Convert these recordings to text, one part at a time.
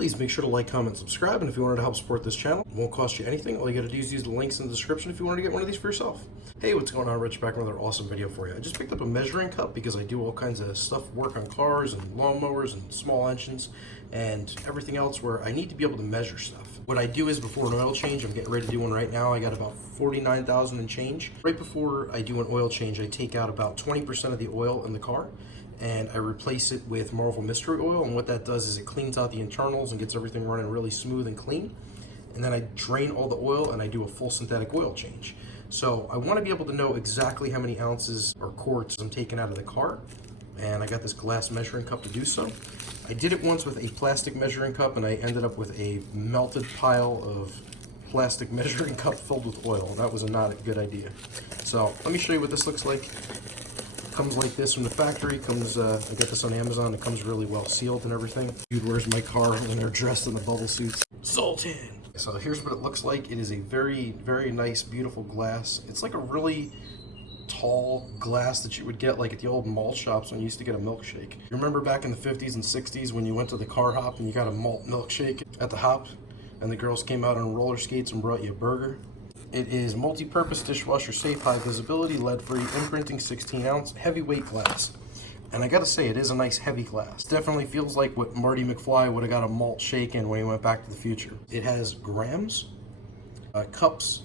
please make sure to like, comment, subscribe, and if you wanted to help support this channel, it won't cost you anything. All you gotta do is use the links in the description if you wanted to get one of these for yourself. Hey, what's going on? Rich back with another awesome video for you. I just picked up a measuring cup because I do all kinds of stuff, work on cars and lawnmowers and small engines and everything else where I need to be able to measure stuff. What I do is before an oil change, I'm getting ready to do one right now. I got about 49,000 and change. Right before I do an oil change, I take out about 20% of the oil in the car and I replace it with Marvel Mystery Oil, and what that does is it cleans out the internals and gets everything running really smooth and clean. And then I drain all the oil and I do a full synthetic oil change. So I want to be able to know exactly how many ounces or quarts I'm taking out of the car, and I got this glass measuring cup to do so. I did it once with a plastic measuring cup and I ended up with a melted pile of plastic measuring cup filled with oil. That was not a good idea. So let me show you what this looks like. Comes like this from the factory. Comes I got this on Amazon. It comes really well sealed and everything. Dude, where's my car when they're dressed in the bubble suits? Sultan. So here's what it looks like. It is a very, very nice, beautiful glass. It's like a really tall glass that you would get like at the old malt shops when you used to get a milkshake. You remember back in the 50s and 60s when you went to the car hop and you got a malt milkshake at the hop and the girls came out on roller skates and brought you a burger? It is multi-purpose, dishwasher safe, high visibility, lead-free, imprinting, 16-ounce, heavyweight glass. And I gotta say, it is a nice heavy glass. Definitely feels like what Marty McFly would have got a malt shake in when he went back to the future. It has grams, cups,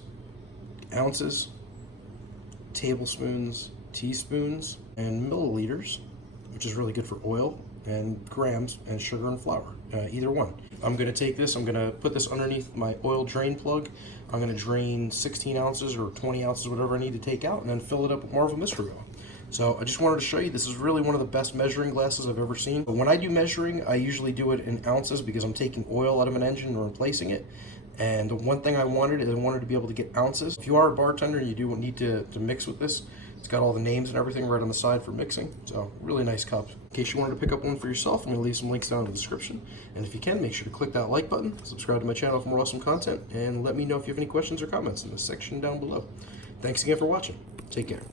ounces, tablespoons, teaspoons, and milliliters, which is really good for oil, and grams, and sugar and flour, either one. I'm gonna take this, I'm gonna put this underneath my oil drain plug. I'm gonna drain 16 ounces or 20 ounces, whatever I need to take out, and then fill it up with Marvel Mystery Oil. So I just wanted to show you, this is really one of the best measuring glasses I've ever seen. But when I do measuring, I usually do it in ounces because I'm taking oil out of an engine and replacing it. And the one thing I wanted is I wanted to be able to get ounces. If you are a bartender and you do need to mix with this, it's got all the names and everything right on the side for mixing. So really nice cup. In case you wanted to pick up one for yourself, I'm going to leave some links down in the description. And if you can, make sure to click that like button, subscribe to my channel for more awesome content, and let me know if you have any questions or comments in the section down below. Thanks again for watching. Take care.